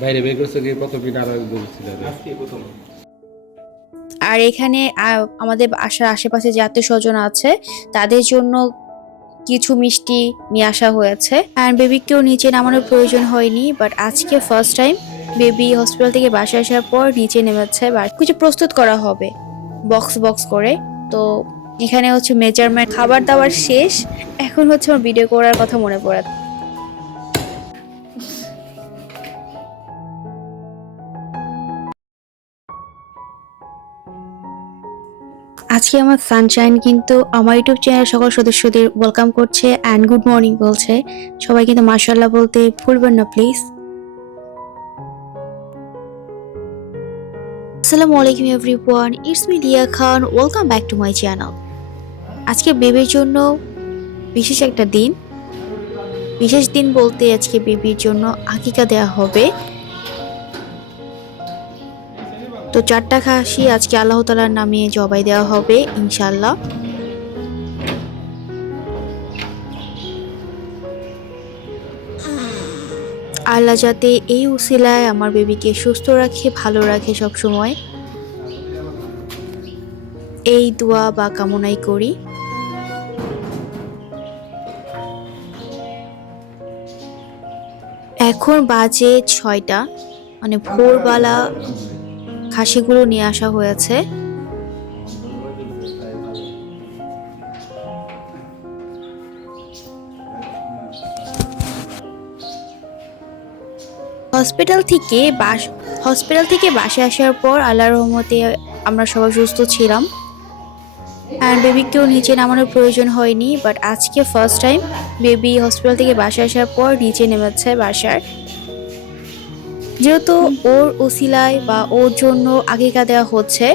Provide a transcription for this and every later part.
বাইরে বের করছে কি প্রথমদিন আরও একজন ছিল। আজকে প্রথম। আর এখানে আমাদের বাসার আশেপাশে যে আত্মীয় স্বজন আছে তাদের জন্য কিছু মিষ্টি নিয়ে আসা হয়েছে। আর বেবিকেও নিচে নামানোর প্রয়োজন হয়নি বাট আজকে ফার্স্ট টাইম বেবি হসপিটাল থেকে বাসায় আসার পর নিচে নেমেছে বা কিছু প্রস্তুত করা হবে বক্স বক্স করে। তো এখানে হচ্ছে মেজারমেন্ট খাবার দাবার শেষ। এখন হচ্ছে আমার ভিডিও করার কথা মনে পড়ে। আজকে আমার সানশাইন কিন্তু আমার ইউটিউব চ্যানেল সকল সদস্যদের ওয়েলকাম করছে অ্যান্ড গুড মর্নিং বলছে। সবাই কিন্তু মাশাল্লাহ বলতে ভুলবেন না প্লিজ আসসালামু আলাইকুম everyone it's me Liya Khan welcome back to my channel আজকে বেবির জন্য বিশেষ একটা দিন। বিশেষ দিন বলতে আজকে বেবির জন্য আকিকা দেওয়া হবে। তো চারটা খাসি আজকে আল্লাহ তালার নামে জবাই দেওয়া হবে ইনশাল্লাহ আল্লাহ যাতে এই উসিলায় আমার বেবিকে সুস্থ রাখে, ভালো রাখে সব সময়। এই দোয়া বা কামনাই করি। এখন বাজে ছয়টা মানে ভোরবেলা খাসিগুলো নিয়ে আসা হয়েছে। হসপিটাল থেকে বাস, হসপিটাল থেকে বাসে আসার পর আল্লাহর রহমতে আমরা সবাই সুস্থ ছিলাম। আর বেবিকেও নিচে নামানোর প্রয়োজন হয়নি বাট আজকে ফার্স্ট টাইম বেবি হসপিটাল থেকে বাসে আসার পর নিচে নেমেছে বাসার। যেহেতু ওর ওসিলায় বা ওর জন্য আকিকা দেওয়া হচ্ছে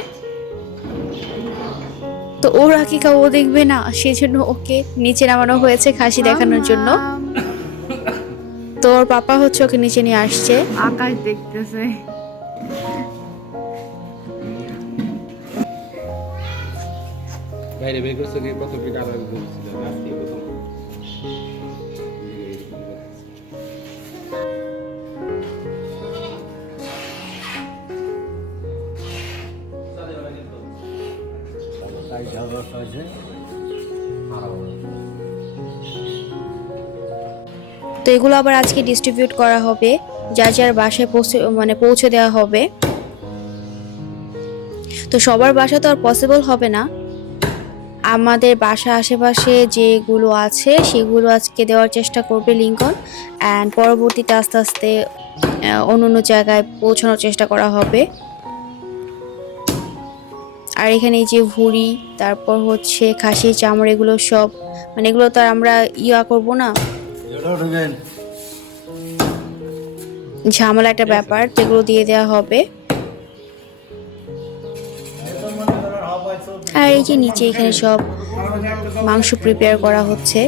তো ওর আকিকা ও দেখবে না সেজন্য ওকে নিচে নামানো হয়েছে খাসি দেখানোর জন্য। তো ওর পাপা হচ্ছে ওকে নিচে নিয়ে আসছে। আকাশ দেখতেছে। বাইরে বের করছে কি প্রথমদিন আরও প্রথম তো এগুলো আবার আজকে ডিস্ট্রিবিউট করা হবে। যার যার বাসায় পৌঁছে মানে পৌঁছে দেওয়া হবে। তো সবার বাসা তো আর পসিবল হবে না। আমাদের বাসা আশেপাশে যেগুলো আছে, সেগুলো আজকে দেওয়ার চেষ্টা করবে লিঙ্কন। অ্যান্ড পরবর্তীতে আস্তে আস্তে অন্য অন্য জায়গায় পৌঁছানোর চেষ্টা করা হবে। আর এখানে এই যে ভুড়ি, তারপর হচ্ছে খাসির চামড়া, এগুলো সব মানে এগুলো তো আর আমরা ইয়া করব না। ঝামেলা একটা ব্যাপার যেগুলো দিয়ে দেওয়া হবে। আর এই যে নিচে এখানে সব মাংস প্রিপেয়ার করা হচ্ছে।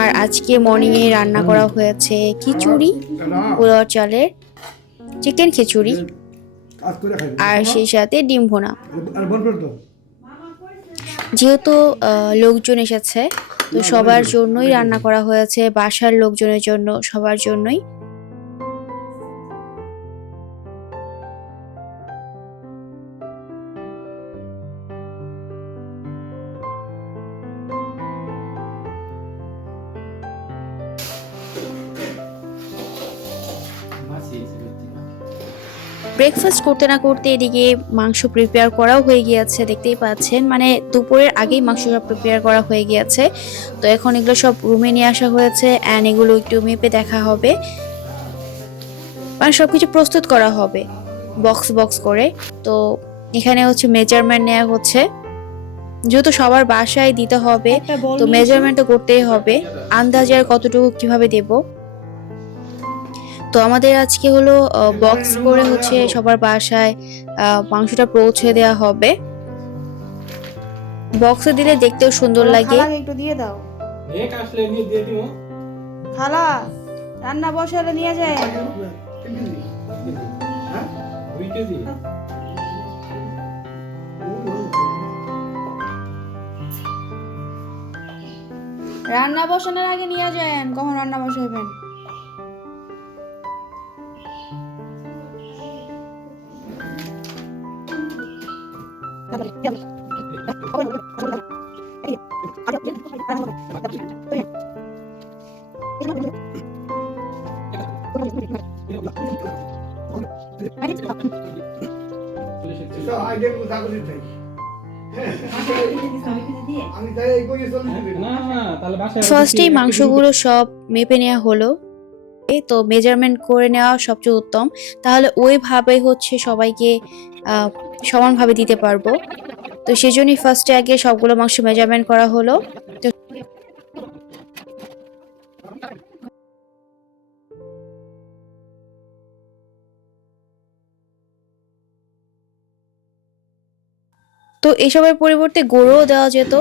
আর আজকে মর্নিং এ রান্না করা হয়েছে খিচুড়ি, পোলাও চালের চিকেন খিচুড়ি। আর সেই সাথে ডিম ভোনা। যেহেতু আহ, লোকজন এসেছে তো সবার জন্যই রান্না করা হয়েছে বাসার লোকজনের জন্য সবার জন্যই। ব্রেকফাস্ট করতে না করতে এদিকে মাংস প্রিপেয়ার করাও হয়ে গিয়েছে দেখতেই পাচ্ছেন। মানে দুপুরের আগেই মাংস সব প্রিপেয়ার করা হয়ে গিয়েছে। তো এখন এগুলো সব রুমে নিয়ে আসা হয়েছে অ্যান্ড এগুলো একটু মেপে দেখা হবে। মানে সব কিছু প্রস্তুত করা হবে বক্স বক্স করে। তো এখানে হচ্ছে মেজারমেন্ট নেওয়া হচ্ছে। যেহেতু সবার বাসায় দিতে হবে তো মেজারমেন্ট তো করতেই হবে। আন্দাজে আর কতটুকু কীভাবে দেব? তো আমাদের আজকে হলো বক্স করে হচ্ছে সবার বাসায় আহ, মাংসটা পৌঁছে দেওয়া হবে। বক্সে দিলে দেখতেও সুন্দর লাগে। একটু দিয়ে দাও। এক আসলে নিয়ে দিয়ে দিব। খালা রান্না বসালে নিয়ে যায়। হ্যাঁ রান্না বসানোর আগে নিয়ে যান কখন রান্না বসাবেন? ফার্স্টেই মাংসগুলো সব মেপে নেওয়া হলো। তো মেজারমেন্ট করে নেওয়া সবচেয়ে উত্তম। তাহলে ওইভাবে হচ্ছে সবাইকে সমানভাবে দিতে পারব। তো সেই জন্যই ফার্স্টে আগে সবগুলো মাংস মেজারমেন্ট করা হলো। তো তো এসবের পরিবর্তে গরুও দেওয়া যেত,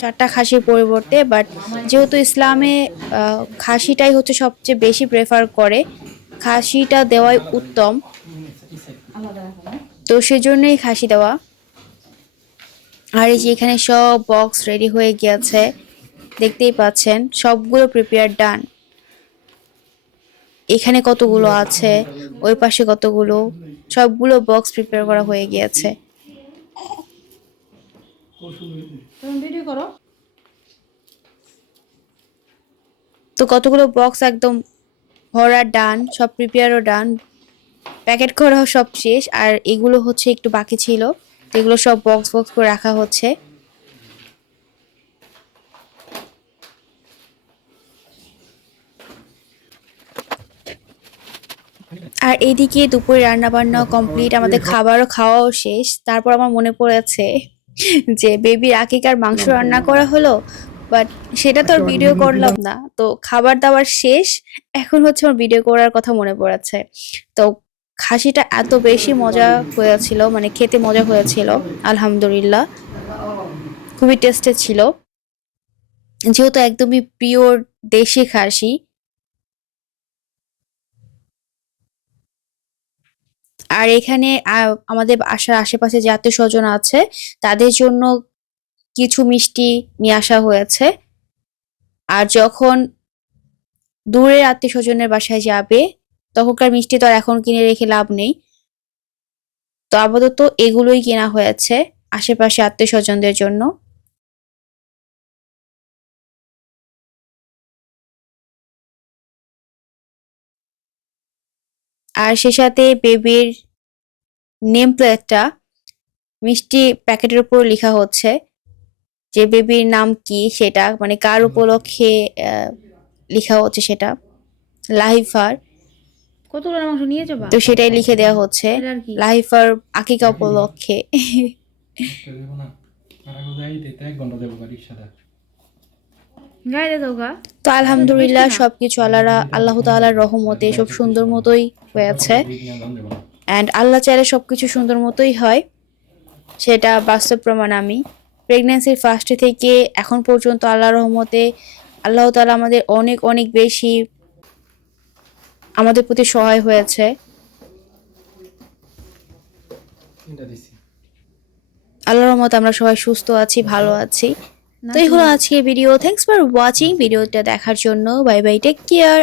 চারটা খাসির পরিবর্তে বাট যেহেতু ইসলামে খাসিটাই হচ্ছে সবচেয়ে বেশি প্রেফার করে, খাসিটা দেওয়াই উত্তম। তো সেজন্যই খাসি দেওয়া। আর এই যে এখানে সব বক্স রেডি হয়ে গিয়েছে দেখতেই পাচ্ছেন সবগুলো প্রিপেয়ার ডান এখানে কতগুলো আছে? ওই পাশে কতগুলো? সবগুলো বক্স প্রিপেয়ার করা হয়ে গিয়েছে। করো। তো কতগুলো বক্স একদম ভরা ডান সব প্রিপেয়ারও ডান প্যাকেট করাও সব শেষ আর এগুলো হচ্ছে একটু বাকি ছিল। এগুলো সব বক্স বক্স করে রাখা হচ্ছে। আর এইদিকে দুপুরে রান্না বান্না কমপ্লিট আমাদের খাবারও খাওয়াও শেষ। তারপর আমার মনে পড়েছে যে বেবির আকিকার মাংস রান্না করা হলো বাট সেটা তো আর ভিডিও করলাম না। তো খাবার দাবার শেষ এখন হচ্ছে আমার ভিডিও করার কথা মনে পড়েছে। তো খাসিটা এত বেশি মজা হয়েছিল মানে খেতে মজা হয়েছিল, আলহামদুলিল্লাহ। খুবই টেস্টে ছিল। যেহেতু একদমই পিওর দেশি খাসি। আর এখানে আমাদের আসার আশেপাশে যে আত্মীয় স্বজন আছে, তাদের জন্য কিছু মিষ্টি নিয়ে আসা হয়েছে। আর যখন দূরের আত্মীয় স্বজনের বাসায় যাবে তখনকার মিষ্টি তো আর এখন কিনে রেখে লাভ নেই। তো আপাতত এগুলোই কেনা হয়েছে আশেপাশে আত্মীয় স্বজনদের জন্য। আর সে সাথে বেবির নেম প্লেটটা মিষ্টি প্যাকেটের উপর লেখা হচ্ছে যে বেবির নাম কি সেটা মানে কার উপলক্ষে আহ, লেখা হচ্ছে সেটা। লাহিফার। কতগুলো মাংস তো সেটাই লিখে দেওয়া হচ্ছে। কি? আকিকা উপলক্ষে। তো আলহামদুলিল্লাহ সবকিছু আল্লাহ আল্লাহ তাআলার রহমতে সব সুন্দর মতোই হয়েছে। অ্যান্ড আল্লাহ চাইলে সবকিছু সুন্দর মতোই হয়। সেটা বাস্তব প্রমাণ আমি। প্রেগনেন্সির ফার্স্টে থেকে এখন পর্যন্ত আল্লাহ রহমতে আল্লাহ তাআলা আমাদের অনেক অনেক বেশি আমাদের প্রতি সহায় হয়েছে। আল্লাহর রহমতে আমরা সবাই সুস্থ আছি ভালো আছি। তো এই হলো আজকে ভিডিও থ্যাংকস ফর ওয়াচিং ভিডিওটা দেখার জন্য। Bye bye take care